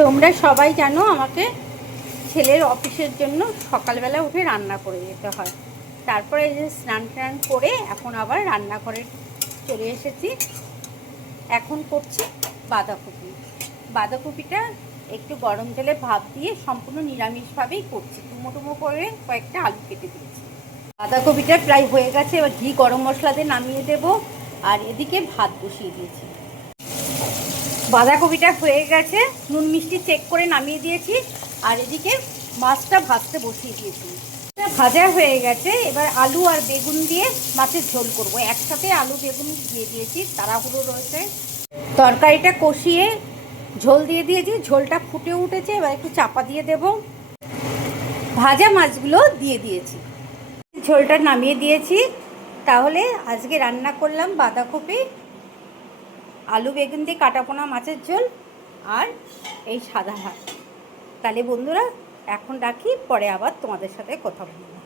তোমরা সবাই জানো আমাকে ছেলের অফিসের জন্য সকালবেলা উঠে রান্না করে যেতে হয়। তারপরে এই যে স্নান টান করে এখন আবার রান্নাঘরে চলে এসেছি। এখন করছি বাঁধাকপি। বাঁধাকপিটা একটু গরম তেলে ভাপ দিয়ে সম্পূর্ণ নিরামিষভাবেই করছি। ডুমো করে কয়েকটা আলু কেটে দিয়েছি। বাঁধাকপিটা প্রায় হয়ে গেছে, এবার ঘি গরম মশলা দিয়ে নামিয়ে দেবো। আর এদিকে ভাত বসিয়ে দিয়েছি। বাঁধাকপিটা হয়ে গেছে, নুন মিষ্টি চেক করে নামিয়ে দিয়েছি। আর এদিকে মাছটা ভাজতে বসিয়ে দিয়েছি। ভাজা হয়ে গেছে, এবার আলু আর বেগুন দিয়ে মাছের ঝোল করব। একসাথে আলু বেগুন দিয়ে দিয়েছি, তাড়াহুড়ো রয়েছে। তরকারিটা কষিয়ে ঝোল দিয়ে দিয়েছি, ঝোলটা ফুটে উঠেছে। এবার একটু চাপা দিয়ে দেব। ভাজা মাছগুলো দিয়ে দিয়েছি, ঝোলটা নামিয়ে দিয়েছি। তাহলে আজকে রান্না করলাম বাঁধাকপি, আলু বেগুন দিয়ে কাটাপোনা মাছের ঝোল আর এই সাদা ভাত। তাহলে বন্ধুরা এখন রাখি, পরে আবার তোমাদের সাথে কথা বলবো।